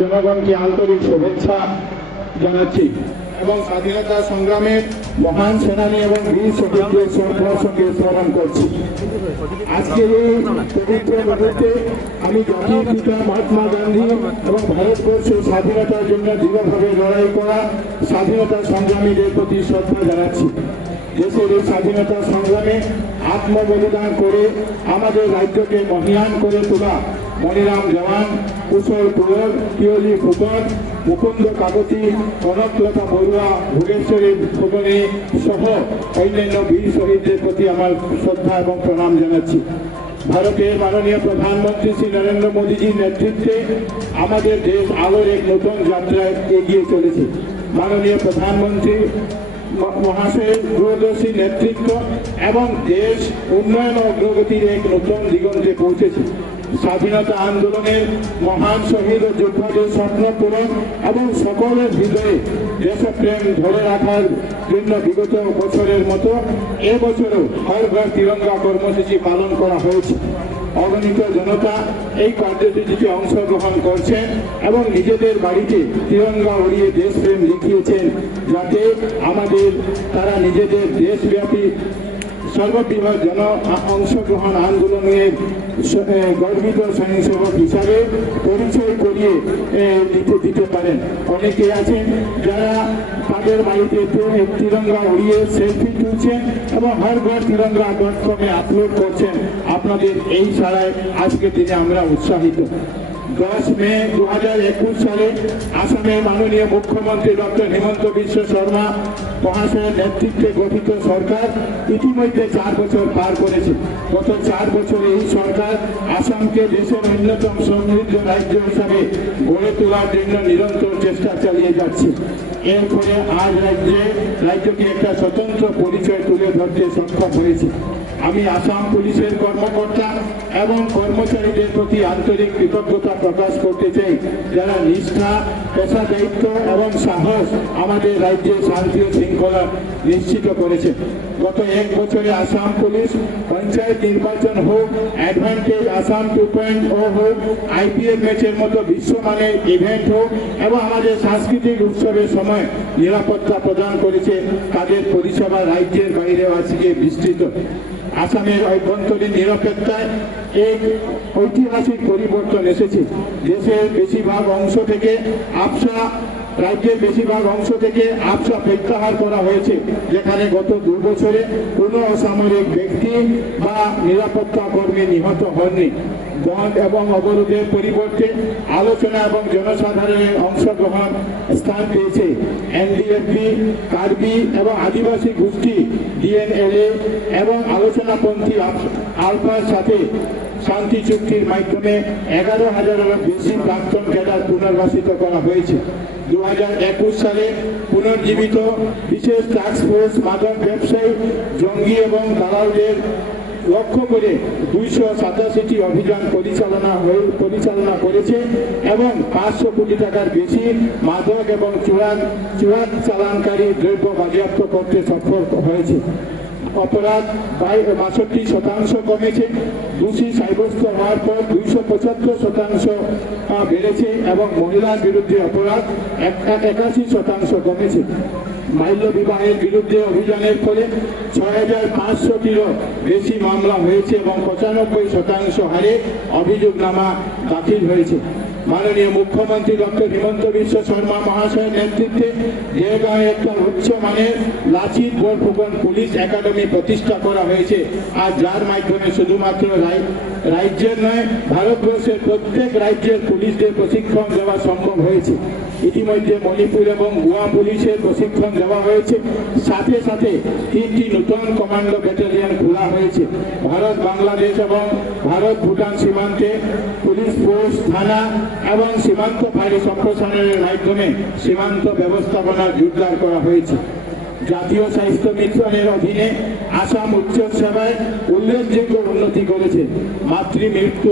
জনগণকে আন্তরিক শুভেচ্ছা জানাচ্ছি এবং স্বাধীনতা সংগ্রামের মহান সেনানী এবং বীর শহীদদের শ্রদ্ধার সঙ্গে স্মরণ করছি। আজকের এই পবিত্র মুহূর্তে আমি জাতির পিতা মহাত্মা গান্ধী এবং ভারতবর্ষের স্বাধীনতার জন্য দৃঢ়ভাবে লড়াই করা স্বাধীনতা সংগ্রামীদের প্রতি শ্রদ্ধা জানাচ্ছি। দেশের এই স্বাধীনতা সংগ্রামে আত্মবলিদান করে আমাদের রাজ্যকে মহিয়ান করে তোলা মনিরাম জওয়ান, কুশল কুঁয়র, পিয়লি ফুকন, মুকুন্দ কাকতি, কনকলতা বড়ুয়া, ভুবনেশ্বরী ফুকনে সহ অন্যান্য বীর শহীদদের প্রতি আমার শ্রদ্ধা এবং প্রণাম জানাচ্ছি। ভারতের মাননীয় প্রধানমন্ত্রী শ্রী নরেন্দ্র মোদীজির নেতৃত্বে আমাদের দেশ আলোর এক নতুন যাত্রায় এগিয়ে চলেছে। মাননীয় প্রধানমন্ত্রী মহাশয়ের দূরদর্শী নেতৃত্ব এবং দেশ উন্নয়ন অগ্রগতির এক নতুন দিগন্তে পৌঁছেছে। স্বাধীনতা আন্দোলনের মহান শহীদ ও যোদ্ধাদের স্বপ্ন পূরণ এবং সকলের হৃদয়ে দেশপ্রেম ধরে রাখার জন্য বিগত বছরের মতো এবছরও হর ঘর তিরঙ্গা কর্মসূচি পালন করা হয়েছে। অগণিত জনতা এই কার্যসূচিতে অংশগ্রহণ করছেন এবং নিজেদের বাড়িতে তিরঙ্গা উড়িয়ে দেশপ্রেম দেখিয়েছেন, যাতে তারা নিজেদের দেশব্যাপী সর্ববৃহৎ জন অংশগ্রহণ আন্দোলনের গর্বিত স্বয়ংসেবক হিসাবে পরিচয় করিয়ে দিতে পারেন। অনেকে আছেন যারা তাদের বাড়িতে তিরঙ্গা উড়িয়ে সেলফি তুলছেন এবং হর ঘর তিরঙ্গা ডটকমে আপলোড করছেন। আপনাদের এই ছাড়ায় আজকের দিনে আমরা উৎসাহিত। 10 মে 2021 সালে আসামের মাননীয় মুখ্যমন্ত্রী ডক্টর হিমন্ত বিশ্ব শর্মা মহাশয়ের নেতৃত্বে গঠিত সরকার ইতিমধ্যে 4 বছর পার করেছে। গত 4 বছরে এই সরকার আসামকে দেশের অন্যতম সমৃদ্ধ রাজ্য হিসাবে গড়ে তোলার জন্য নিরন্তর চেষ্টা চালিয়ে যাচ্ছে। এর ফলে আজ রাজ্যকে একটা স্বতন্ত্র পরিচয় তুলে ধরতে সক্ষম হয়েছে। আমি আসাম পুলিশের কর্মকর্তা এবং কর্মচারীদের প্রতি আন্তরিক কৃতজ্ঞতা প্রকাশ করতে চাই, যারা নিষ্ঠা, পেশাদায়িত্ব এবং সাহস আমাদের রাজ্যে শান্তি ও শৃঙ্খলা নিশ্চিত করেছে। গত 1 বছরে আসাম পুলিশ পঞ্চায়েত নির্বাচন হোক, অ্যাডভান্টেজ আসাম 2.0 হোক, আইপিএল ম্যাচের মতো বিশ্বমানের ইভেন্ট হোক এবং আমাদের সাংস্কৃতিক উৎসবের সময় নিরাপত্তা প্রদান করেছে, তাদের পরিষেবা রাজ্যের বাইরেও আজকে বিস্তৃত। আসামের অভ্যন্তরীণ নিরাপত্তায় এক ঐতিহাসিক পরিবর্তন এসেছে। রাজ্যের বেশিরভাগ অংশ থেকে আবসা প্রত্যাহার করা হয়েছে, যেখানে গত 2 বছরে কোনো অসামরিক ব্যক্তি বা নিরাপত্তা কর্মী নিহত হননি। বন্ধ এবং অবরোধের পরিবর্তে আলোচনা এবং জনসাধারণের অংশগ্রহণ স্থান পেয়েছে। এনডিএফবি, কার্বি এবং আদিবাসী গোষ্ঠী ডিএনএলএ এবং আলোচনাপন্থী আলফার সাথে শান্তি চুক্তির মাধ্যমে 11,000-এরও বেশি প্রাক্তন ক্যাডার পুনর্বাসিত করা হয়েছে। 2021 সালে পুনর্জীবিত বিশেষ টাস্ক ফোর্স মাদক ব্যবসায়ী, জঙ্গি এবং দালালদের লক্ষ্য করে 287টি অভিযান পরিচালনা করেছে এবং 500 কোটি টাকার বেশি মাদক এবং চুয়াত চালানকারী দ্রব্য বাজেয়াপ্ত করতে সফল হয়েছে। অপরাধ 62% কমেছে। দোষী সাব্যস্ত হওয়ার পর 275% বেড়েছে এবং মহিলার বিরুদ্ধে অপরাধ 81% কমেছে। বাল্য বিবাহের বিরুদ্ধে অভিযানের ফলে 6,500টিরও বেশি মামলা হয়েছে এবং 95% হারে অভিযোগনামা দাখিল হয়েছে। মাননীয় মুখ্যমন্ত্রী ডক্টর হিমন্ত বিশ্ব শর্মা মহাশয়ের নেতৃত্বে দেওগাঁয়ে একটা উচ্চমানের লাচিত বরফুকন পুলিশ একাডেমি প্রতিষ্ঠা করা হয়েছে, আর যার মাধ্যমে শুধুমাত্র রাজ্যের নয় ভারতবর্ষের প্রত্যেক রাজ্যের পুলিশদের প্রশিক্ষণ দেওয়া সম্ভব হয়েছে। ইতিমধ্যে মণিপুর এবং গোয়া পুলিশের প্রশিক্ষণ দেওয়া হয়েছে। সাথে সাথে 3টি নতুন কমান্ডো ব্যাটালিয়ন খোলা হয়েছে। ভারত বাংলাদেশ এবং ভারত ভুটান সীমান্তে পুলিশ ফোর্স, থানা এবং সীমান্ত ফাঁড়ি সম্প্রসারণের মাধ্যমে সীমান্ত ব্যবস্থাপনা জোরদার করা হয়েছে। জাতীয় স্বাস্থ্য মিশনের অধীনে আসাম উচ্চ সেবায় উল্লেখযোগ্য উন্নতি করেছে। মাতৃ মৃত্যু